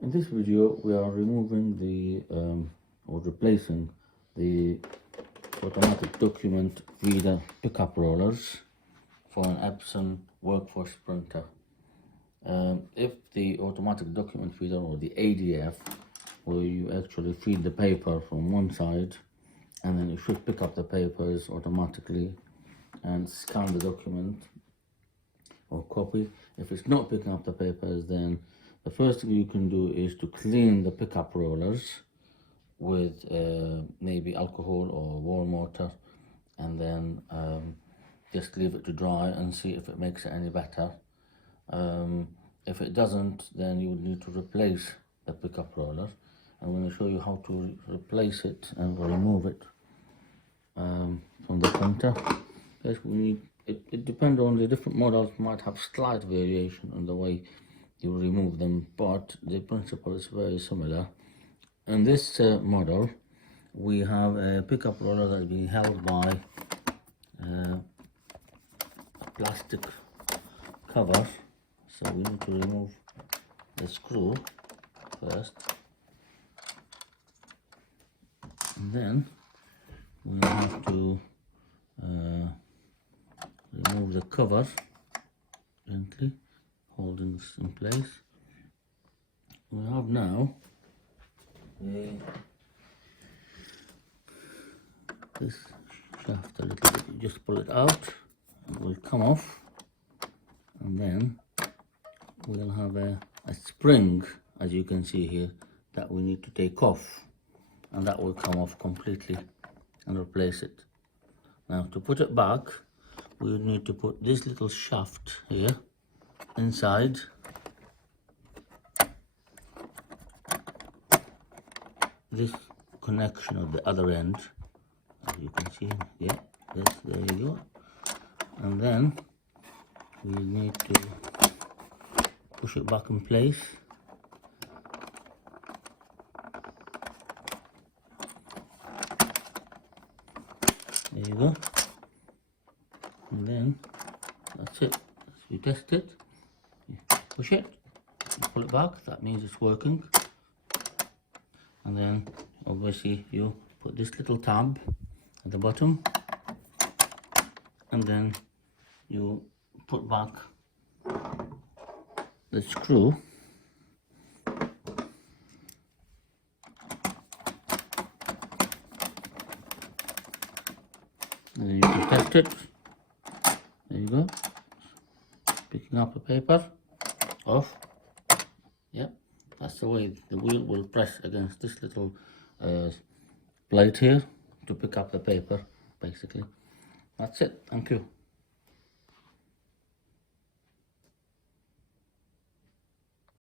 In this video, we are removing the or replacing the automatic document reader pickup rollers for an Epson workforce printer. If the automatic document reader, or the ADF, where you actually feed the paper from one side and then it should pick up the papers automatically and scan the document or copy. If it's not picking up the papers, then the first thing you can do is to clean the pickup rollers with maybe alcohol or warm water, and then just leave it to dry and see if it makes it any better. If it doesn't, then you would need to replace the pickup roller. I'm going to show you how to replace it and remove it from the printer. Yes, it depends on the different models, might have slight variation on the way you remove them, but the principle is very similar. In this model, we have a pickup roller that's being held by a plastic cover. So we need to remove the screw first, and then we have to remove the cover gently, holding this in place. We have now this shaft a little bit. You just pull it out, it will come off, and then we'll have a spring, as you can see here, that we need to take off, and that will come off completely and replace it. Now, to put it back, we would need to put this little shaft here inside, this connection at the other end, as you can see. Yeah, there you go. And then we need to push it back in place. There you go. And then that's it. So you test it, you push it, you pull it back, that means it's working. And then obviously you put this little tab at the bottom, and then you put back the screw. And then you can test it. There you go. Picking up the paper off. Yep, that's the way the wheel will press against this little plate here to pick up the paper, basically. That's it. Thank you.